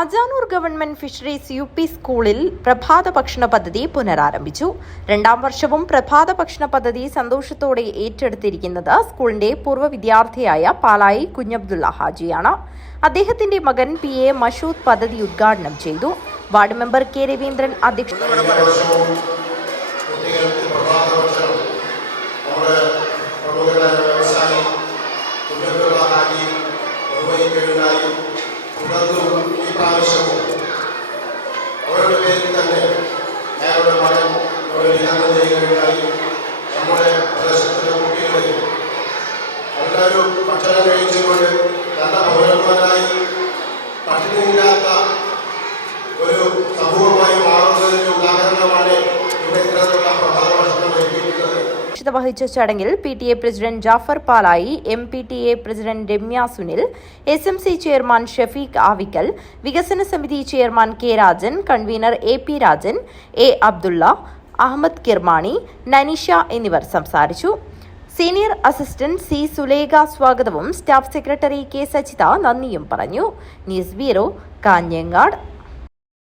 Ajanur government fisheries U P സ്കൂളിൽ പ്രഭാത ഭക്ഷണ പദ്ധതി പുനരാരംഭിച്ചു. രണ്ടാം വർഷവും പ്രഭാത ഭക്ഷണ പദ്ധതി സന്തോഷത്തോടെ ഏറ്റെടുത്തിരിക്കുന്നത് സ്കൂളിന്റെ പൂർവ വിദ്യാർത്ഥിയായ പാലായി കുഞ്ഞബ്ദുള്ള ഹാജിയാണ്. അദ്ദേഹത്തിന്റെ മകൻ പി എ മഷൂദ് പദ്ധതി ഉദ്ഘാടനം ചെയ്തു. വാർഡ് മെമ്പർ കെ രവീന്ദ്രൻ അധ്യക്ഷ കഴിഞ്ഞ ഭക്ഷണം കഴിച്ചുകൊണ്ട് നല്ല പൗരന്മാരായി പട്ടിണിയില്ലാത്ത ഒരു സമൂഹമായി മാറുന്നതിന്റെ ഉദാഹരണമാണ് ഇവിടെ ഇത്തരത്തിലുള്ള പ്രഭാത ഭക്ഷണം അധ്യക്ഷത വഹിച്ച ചടങ്ങിൽ P T A president Jafar Palayi M P T A president Ramya Sunil S M C chairman Shafeeq Avikkal വികസന സമിതി chairman K Rajan convener A P Rajan A Abdullah Ahmed Kirmani Nanisha എന്നിവർ സംസാരിച്ചു. Senior assistant C Sulekha സ്വാഗതവും staff secretary K Sajitha നന്ദിയും പറഞ്ഞു. News bureau Kanhangad.